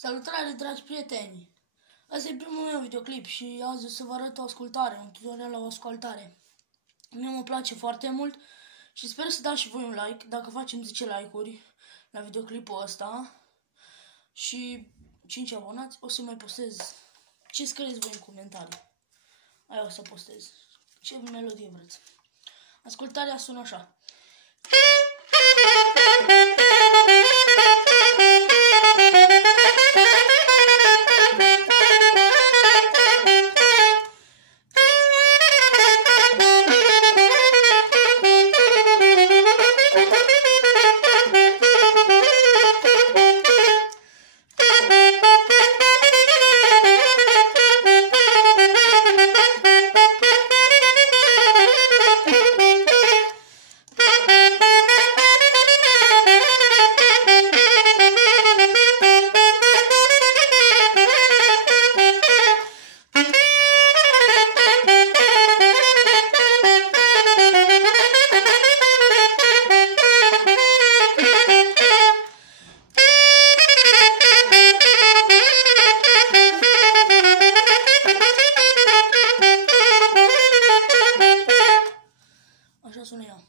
Salutare, dragi prieteni! Asta e primul meu videoclip și azi o să vă arăt o ascultare, un tutorial la o ascultare. Mie mă place foarte mult și sper să dați și voi un like, dacă facem 10 like-uri la videoclipul ăsta și 5 abonați, o să mai postez ce scrieți voi în comentarii. Aia o să postez. Ce melodie vreți. Ascultarea sună așa. Așa sună ea.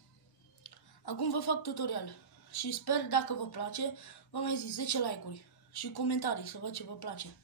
Acum vă fac tutorial și sper, dacă vă place, vă mai zic 10 like-uri și comentarii să văd ce vă place.